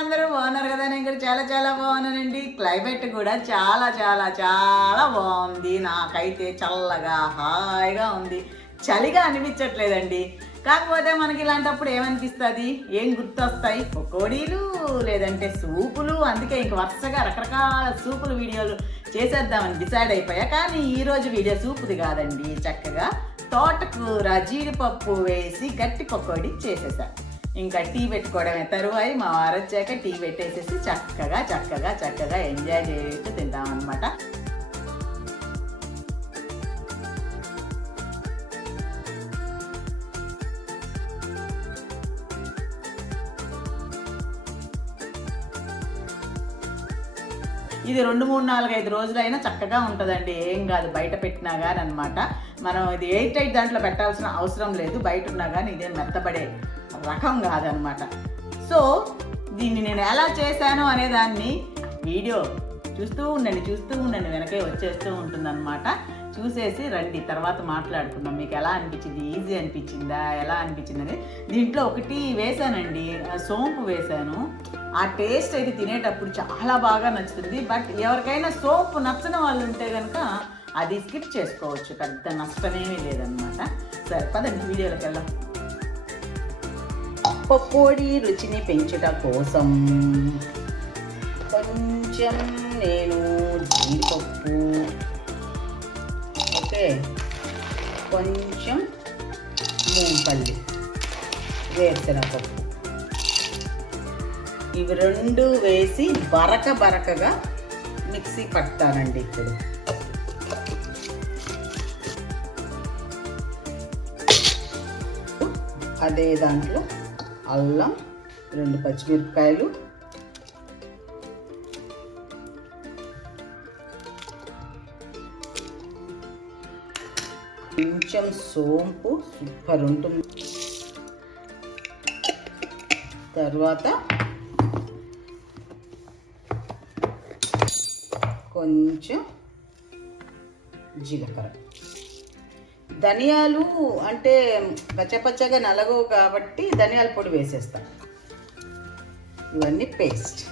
అందరూ బాగున్నారు కదా? నేను కూడా చాలా చాలా బాగున్నానండి. క్లైమేట్ కూడా చాలా చాలా చాలా బాగుంది. నాకైతే చల్లగా హాయిగా ఉంది, చలిగా అనిపించట్లేదండి. కాకపోతే మనకి ఇలాంటప్పుడు ఏమనిపిస్తుంది, ఏం గుర్తొస్తాయి? పకోడీలు, లేదంటే సూపులు. అందుకే ఇంక వరుసగా రకరకాల సూపులు వీడియోలు చేసేద్దామని డిసైడ్ అయిపోయా. కానీ ఈరోజు వీడియో సూపుది కాదండి, చక్కగా తోటకూర జీడిపప్పు వేసి గట్టి పకోడీ చేసేసా. ఇంకా టీ పెట్టుకోవడమే తరువాయి. మా వారు వచ్చాక టీ పెట్టేసేసి చక్కగా చక్కగా చక్కగా ఎంజాయ్ చేస్తూ తింటామన్నమాట. ఇది 2, 3, 4, 5 రోజులైనా చక్కగా ఉంటుందండి. ఏం కాదు, బయట పెట్టినా కానీ అనమాట. మనం ఇది ఎయిట్ దాంట్లో పెట్టాల్సిన అవసరం లేదు. బయట ఉన్నా కానీ ఇదేం మెత్తబడే రకం కాదనమాట. సో దీన్ని నేను ఎలా చేశాను అనేదాన్ని వీడియో చూస్తూ ఉండండి, వెనకే వచ్చేస్తూ ఉంటుందన్నమాట. చూసేసి రండి, తర్వాత మాట్లాడుకుందాం. మీకు ఎలా అనిపించింది, ఈజీ అనిపించిందా, ఎలా అనిపించిందని. దీంట్లో ఒకటి వేసానండి, సోంపు వేసాను. ఆ టేస్ట్ అయితే తినేటప్పుడు చాలా బాగా నచ్చుతుంది. బట్ ఎవరికైనా సోంపు నచ్చని వాళ్ళు ఉంటే కనుక అది స్కిప్ చేసుకోవచ్చు, పెద్ద నష్టమేమీ లేదనమాట. సరే పదండి వీడియోలోకి వెళ్దాం. పకోడీ రుచిని పెంచుట కోసం కొంచెం నేను జీడిపప్పు, ఓకే, కొంచెం మూంపల్లి, వేరుశనగపప్పు, ఇవి రెండు వేసి బరకగా మిక్సీ పడతానండి. ఇప్పుడు అదే దాంట్లో అల్లం, 2 పచ్చిమిరపకాయలు, కొంచెం సోంపు, సూపర్ ఉంటుంది. తర్వాత కొంచెం జీలకర్ర. ధనియాలు అంటే పచ్చగా నలగవు కాబట్టి ధనియాల పొడి వేసేస్తాం. ఇవన్నీ పేస్ట్.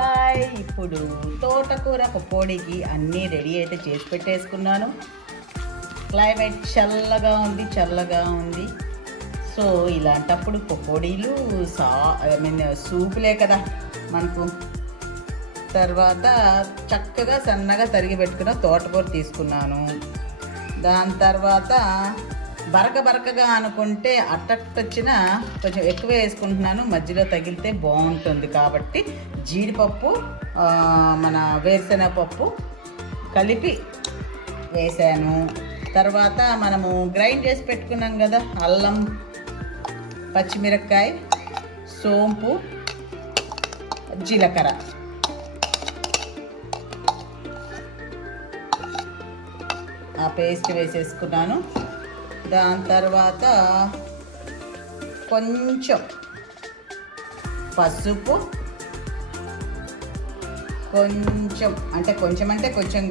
హాయ్. ఇప్పుడు తోటకూర పకోడీకి అన్నీ రెడీ అయితే చేసి పెట్టేసుకున్నాను. క్లైమేట్ చల్లగా ఉంది. సో ఇలాంటప్పుడు పకోడీలు సూపులే కదా మనకు. తర్వాత చక్కగా సన్నగా తరిగి పెట్టుకున్న తోటకూర తీసుకున్నాను. దాని తర్వాత బరకగా అనుకుంటే అట్టొచ్చిన కొంచెం ఎక్కువ వేసుకుంటున్నాను, మధ్యలో తగిలితే బాగుంటుంది కాబట్టి. జీడిపప్పు, మన వేరుశనగపప్పు కలిపి వేసాను. తర్వాత మనము గ్రైండ్ చేసి పెట్టుకున్నాం కదా, అల్లం, పచ్చిమిరపకాయ, సోంపు, జీలకర్ర, ఆ పేస్ట్ వేసేసుకున్నాను. దాని తర్వాత కొంచెం పసుపు, కొంచెం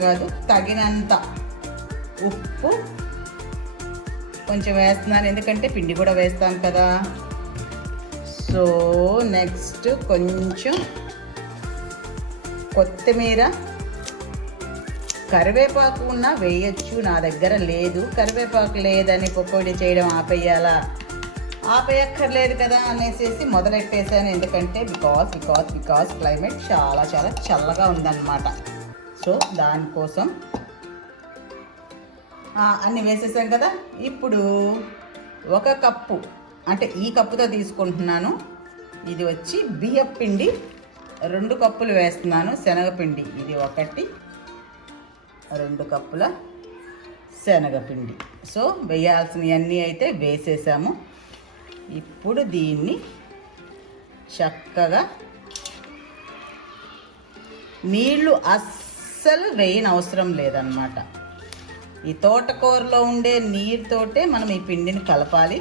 కాదు, తగినంత ఉప్పు కొంచెం వేస్తున్నాను, ఎందుకంటే పిండి కూడా వేస్తాం కదా. సో నెక్స్ట్ కొంచెం కొత్తిమీర, కరివేపాకు ఉన్నా వేయచ్చు. నా దగ్గర లేదు, కరివేపాకు లేదని పకోడీ చేయడం ఆపేయక్కర్లేదు కదా అనేసి మొదలెట్టేసాను. ఎందుకంటే బికాస్ క్లైమేట్ చాలా చాలా చల్లగా ఉందన్నమాట. సో దానికోసం అన్నీ వేసేసాం కదా. ఇప్పుడు 1 కప్పు, అంటే ఈ కప్పుతో తీసుకుంటున్నాను. ఇది వచ్చి బియ్యం పిండి 2 కప్పులు వేస్తున్నాను. శనగపిండి ఇది 1, 2 కప్పుల శనగపిండి. సో వేయాల్సినవన్నీ అయితే వేసేసాము. ఇప్పుడు దీన్ని చక్కగా, నీళ్ళు అస్సలు వేయనవసరం లేదన్నమాట. ఈ తోటకూరలో ఉండే నీరుతోటే మనం ఈ పిండిని కలపాలి.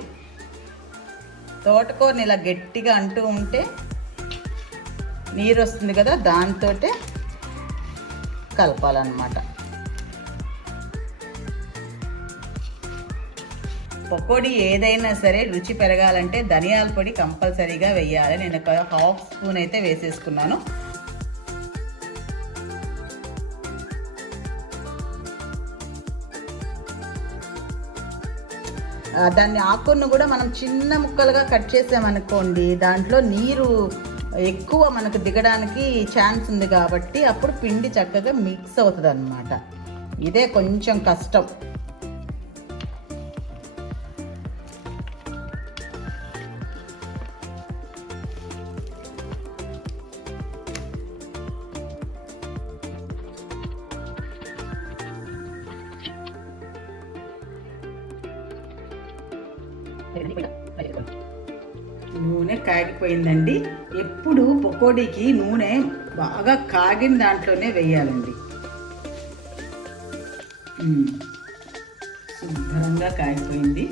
తోటకూరని ఇలా గట్టిగా అంటూ ఉంటే నీరు వస్తుంది కదా, దాంతో కలపాలన్నమాట. పకోడీ ఏదైనా సరే రుచి పెరగాలంటే ధనియాల పొడి కంపల్సరీగా వేయాలి. నేను ఒక 1/2 స్పూన్ అయితే వేసేసుకున్నాను. దాన్ని ఆకును కూడా మనం చిన్న ముక్కలుగా కట్ చేసామనుకోండి, దాంట్లో నీరు ఎక్కువ మనకు దిగడానికి ఛాన్స్ ఉంది కాబట్టి అప్పుడు పిండి చక్కగా మిక్స్ అవుతుంది అన్నమాట. ఇదే కొంచెం కష్టం. నూనె కాగిపోయిందండి. ఎప్పుడు పకోడీకి నూనె బాగా కాగిన దాంట్లోనే వేయాలండి. శుభ్రంగా కాగిపోయింది.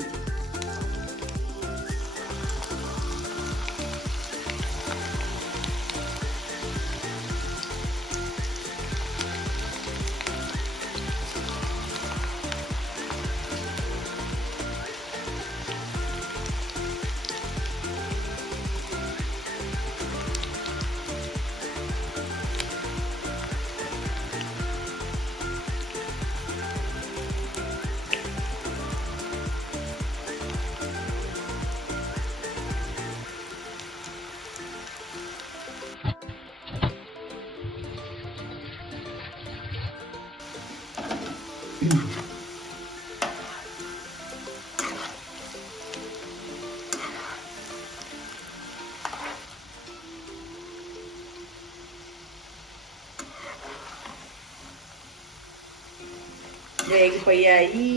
వేగిపోయాయి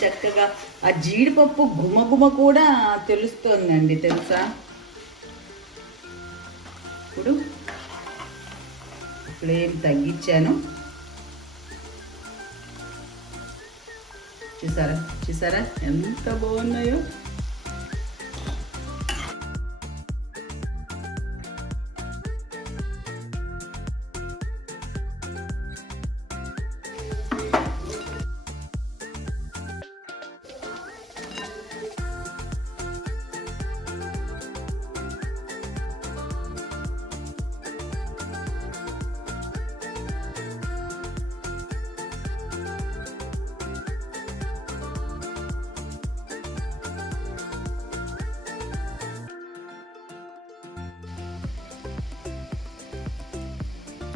చక్కగా. ఆ జీడిపప్పు గుమగుమ కూడా తెలుస్తోందండి, తెలుసా? ఇప్పుడు ఫ్లేమ్ తగ్గించాను. చూసారా చూసారా ఎంత బాగున్నాయో.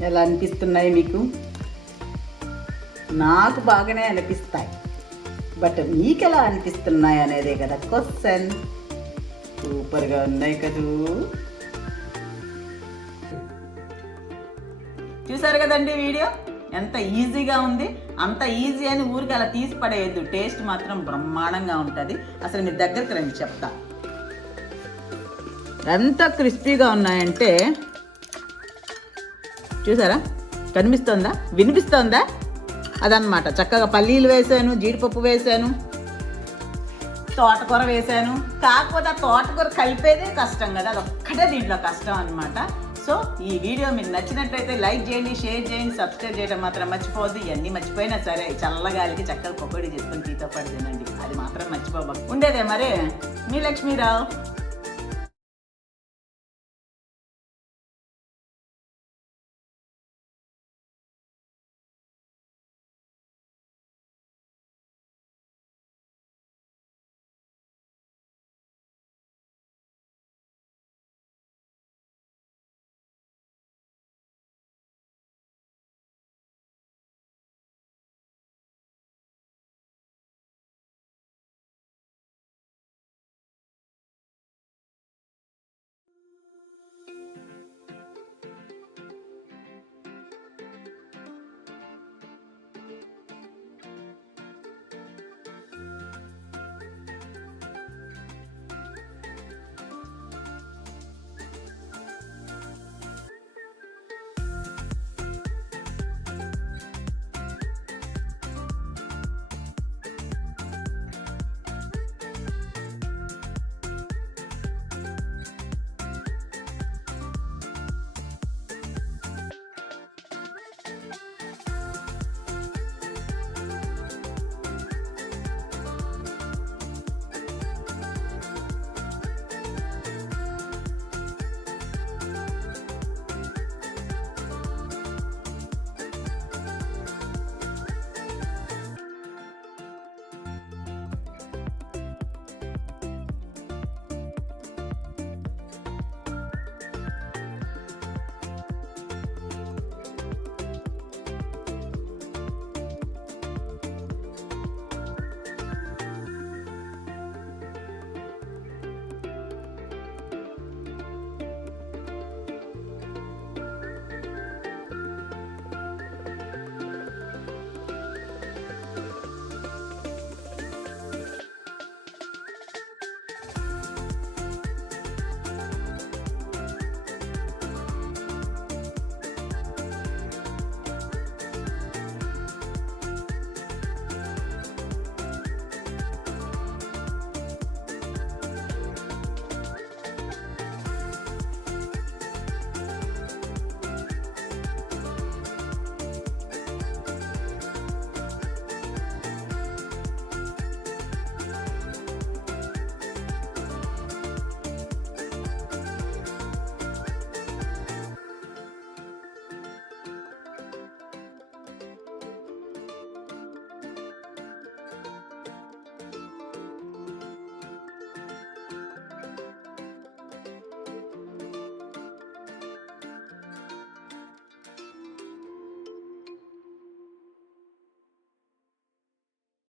ఎలా అనిపిస్తున్నాయి మీకు? నాకు బాగానే అనిపిస్తాయి, బట్ మీకు ఎలా అనిపిస్తున్నాయి అనేదే కదా క్వశ్చన్. సూపర్గా ఉన్నాయి కదూ. చూసారు కదండి వీడియో, ఎంత ఈజీగా ఉంది. అంత ఈజీ అని ఊరికి అలా తీసి పడేయద్దు. టేస్ట్ మాత్రం బ్రహ్మాండంగా ఉంటుంది. అసలు మీ దగ్గరికి రండి చెప్తా. ఎంత క్రిస్పీగా ఉన్నాయంటే చూసారా, కనిపిస్తుందా, వినిపిస్తుందా? అదనమాట. చక్కగా పల్లీలు వేసాను, జీడిపప్పు వేసాను, తోటకూర వేసాను. కాకపోతే ఆ తోటకూర కలిపేదే కష్టం కదా, అదొక్కటే దీంట్లో కష్టం అనమాట. సో ఈ వీడియో మీకు నచ్చినట్లయితే లైక్ చేయండి, షేర్ చేయండి, సబ్స్క్రైబ్ చేయడం మాత్రం మర్చిపోవద్దు. ఇవన్నీ మర్చిపోయినా సరే చల్లగాలికి చక్కగా పకోడీ చేసుకొని టీతో పాటు తినండి, అది మాత్రం మర్చిపోబోదు. ఉండేదే మరి మీ లక్ష్మీరావు.